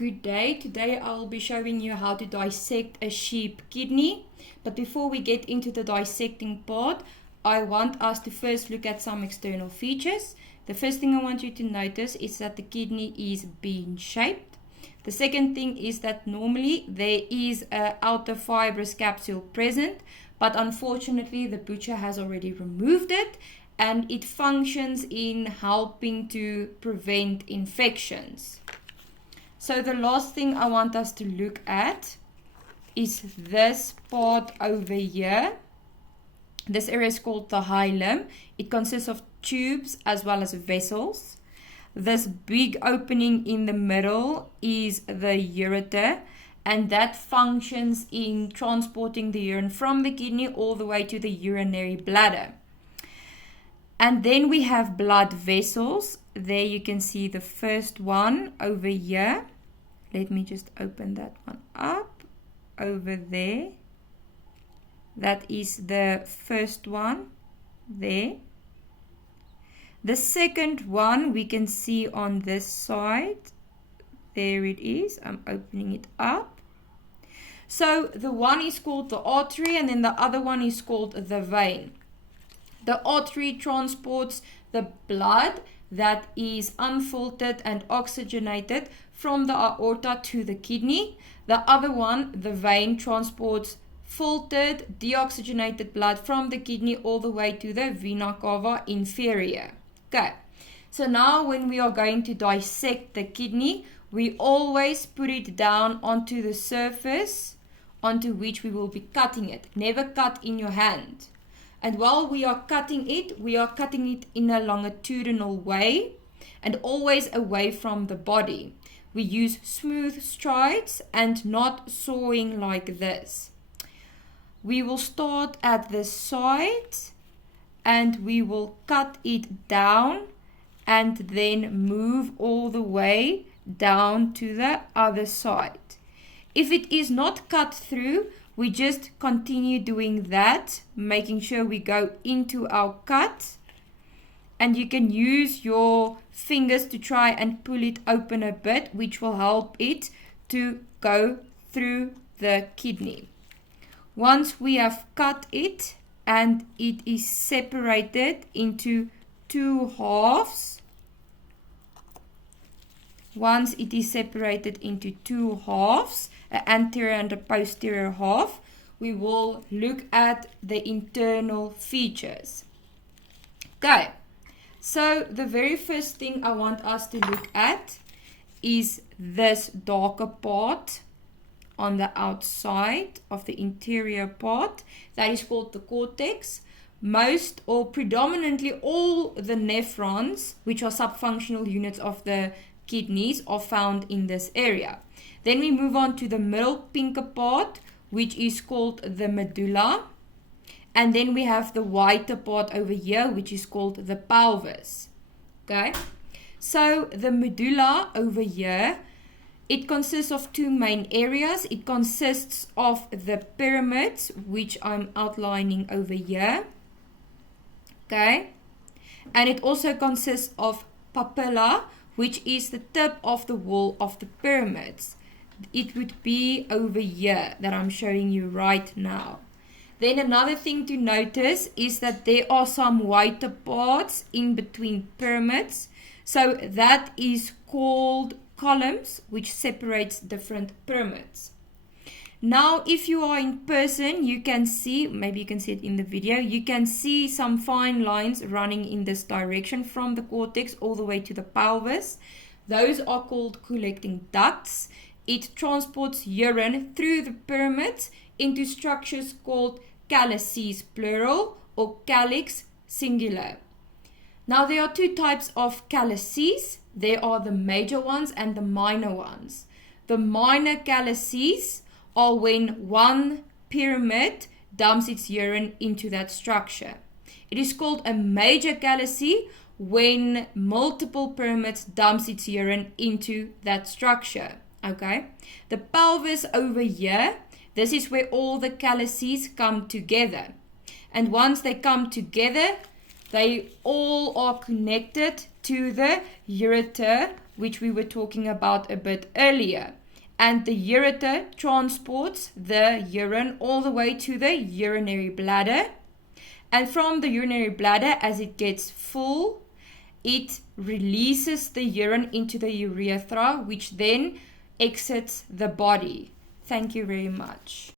Good day. Today I'll be showing you how to dissect a sheep kidney. But before we get into the dissecting part, I want us to first look at some external features. The first thing I want you to notice is that the kidney is bean shaped. The second thing is that normally there is an outer fibrous capsule present, but unfortunately the butcher has already removed it, and it functions in helping to prevent infections. So the last thing I want us to look at is this part over here. This area is called the hilum. It consists of tubes as well as vessels. This big opening in the middle is the ureter, and that functions in transporting the urine from the kidney all the way to the urinary bladder. And then we have blood vessels. There you can see the first one over here. Let me just open that one up. Over there. That is the first one there. The second one we can see on this side. There it is. I'm opening it up. So the one is called the artery, and then the other one is called the vein. The artery transports the blood that is unfiltered and oxygenated from the aorta to the kidney. The other one, the vein, transports filtered, deoxygenated blood from the kidney all the way to the vena cava inferior. Okay, so now when we are going to dissect the kidney, we always put it down onto the surface onto which we will be cutting it. Never cut in your hand. And while we are cutting it in a longitudinal way and always away from the body. We use smooth strides and not sawing like this. We will start at the side and we will cut it down and then move all the way down to the other side. If it is not cut through, we just continue doing that, making sure we go into our cut. And you can use your fingers to try and pull it open a bit, which will help it to go through the kidney. Once we have cut it and it is separated into two halves, once it is separated into two halves, an anterior and a posterior half, we will look at the internal features. Okay, so the very first thing I want us to look at is this darker part on the outside of the interior part. That is called the cortex. Most or predominantly all the nephrons, which are subfunctional units of the kidneys, are found in this area. Then we move on to the middle pinker part, which is called the medulla. And then we have the whiter part over here, which is called the pelvis. Okay, so the medulla over here, it consists of two main areas. It consists of the pyramids, which I'm outlining over here. Okay, and it also consists of papilla, which is the tip of the wall of the pyramids. It would be over here that I'm showing you right now. Then another thing to notice is that there are some whiter parts in between pyramids. So that is called columns, which separates different pyramids. Now, if you are in person, you can see, maybe you can see it in the video, you can see some fine lines running in this direction from the cortex all the way to the pelvis. Those are called collecting ducts. It transports urine through the pyramids into structures called calyces plural or calyx singular. Now there are two types of calyces. There are the major ones and the minor ones. The minor calyces are when one pyramid dumps its urine into that structure. It is called a major calyce when multiple pyramids dumps its urine into that structure. Okay, the pelvis over here, this is where all the calyces come together. And once they come together, they all are connected to the ureter, which we were talking about a bit earlier. And the ureter transports the urine all the way to the urinary bladder. And from the urinary bladder, as it gets full, it releases the urine into the urethra, which then exits the body. Thank you very much.